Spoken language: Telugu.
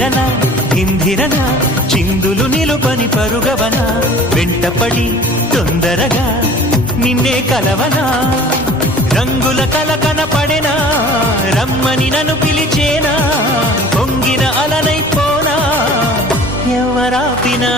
ఇందిరన ఇందిరన చిందులు నిలుపని పరుగవన వెంటపడి తొందరగా నిన్నే కలవనా రంగుల కలకన పడెనా రమ్మని నన్ను పిలిచేనా పొంగిన అలనైపోనా ఎవరాపినా